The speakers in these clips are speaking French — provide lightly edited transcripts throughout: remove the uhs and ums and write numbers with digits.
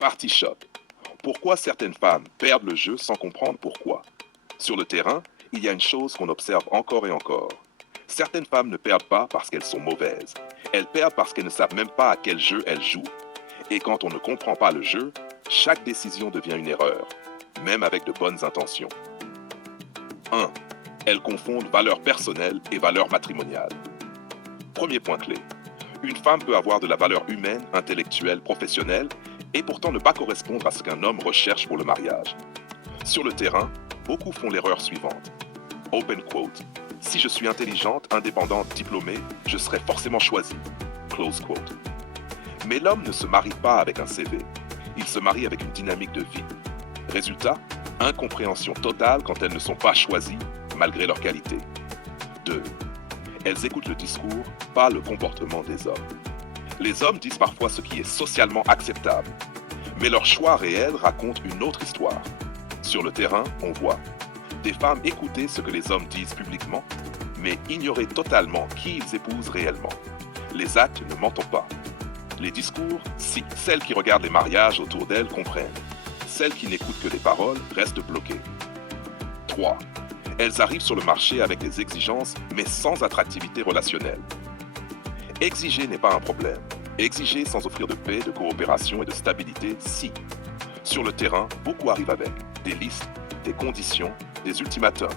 Partie choc. Pourquoi certaines femmes perdent le jeu sans comprendre pourquoi? Sur le terrain, il y a une chose qu'on observe encore et encore. Certaines femmes ne perdent pas parce qu'elles sont mauvaises. Elles perdent parce qu'elles ne savent même pas à quel jeu elles jouent. Et quand on ne comprend pas le jeu, chaque décision devient une erreur, même avec de bonnes intentions. 1. Elles confondent valeurs personnelles et valeurs matrimoniales. Premier point clé. Une femme peut avoir de la valeur humaine, intellectuelle, professionnelle, et pourtant ne pas correspondre à ce qu'un homme recherche pour le mariage. Sur le terrain, beaucoup font l'erreur suivante. Open quote. Si je suis intelligente, indépendante, diplômée, je serai forcément choisie. Close quote. Mais l'homme ne se marie pas avec un CV. Il se marie avec une dynamique de vie. Résultat, incompréhension totale quand elles ne sont pas choisies, malgré leur qualité. 2. Elles écoutent le discours, pas le comportement des hommes. Les hommes disent parfois ce qui est socialement acceptable, mais leur choix réel raconte une autre histoire. Sur le terrain, on voit des femmes écouter ce que les hommes disent publiquement, mais ignorer totalement qui ils épousent réellement. Les actes ne mentent pas. Les discours, si. Celles qui regardent les mariages autour d'elles comprennent. Celles qui n'écoutent que les paroles restent bloquées. 3. Elles arrivent sur le marché avec des exigences, mais sans attractivité relationnelle. Exiger n'est pas un problème. Exiger sans offrir de paix, de coopération et de stabilité, si. Sur le terrain, beaucoup arrivent avec des listes, des conditions, des ultimatums.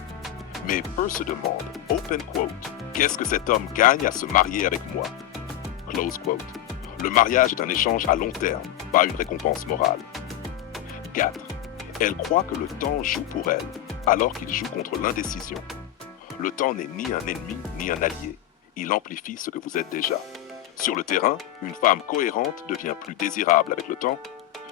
Mais peu se demandent, open quote, qu'est-ce que cet homme gagne à se marier avec moi? Close quote. Le mariage est un échange à long terme, pas une récompense morale. 4. Elle croit que le temps joue pour elle, alors qu'il joue contre l'indécision. Le temps n'est ni un ennemi ni un allié. Il amplifie ce que vous êtes déjà. Sur le terrain, une femme cohérente devient plus désirable avec le temps.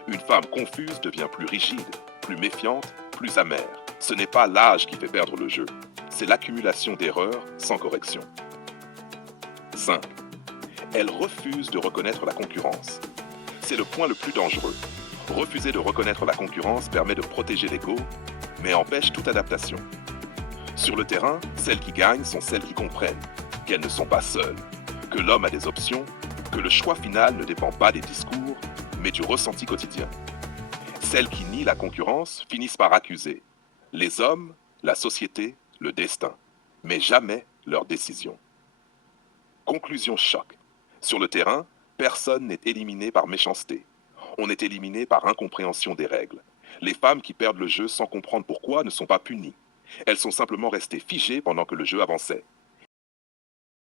Une femme confuse devient plus rigide, plus méfiante, plus amère. Ce n'est pas l'âge qui fait perdre le jeu, c'est l'accumulation d'erreurs sans correction. 5. Elle refuse de reconnaître la concurrence. C'est le point le plus dangereux. Refuser de reconnaître la concurrence permet de protéger l'ego, mais empêche toute adaptation. Sur le terrain, celles qui gagnent sont celles qui comprennent qu'elles ne sont pas seules, que l'homme a des options, que le choix final ne dépend pas des discours, mais du ressenti quotidien. Celles qui nient la concurrence finissent par accuser les hommes, la société, le destin, mais jamais leurs décisions. Conclusion choc. Sur le terrain, personne n'est éliminé par méchanceté. On est éliminé par incompréhension des règles. Les femmes qui perdent le jeu sans comprendre pourquoi ne sont pas punies. Elles sont simplement restées figées pendant que le jeu avançait.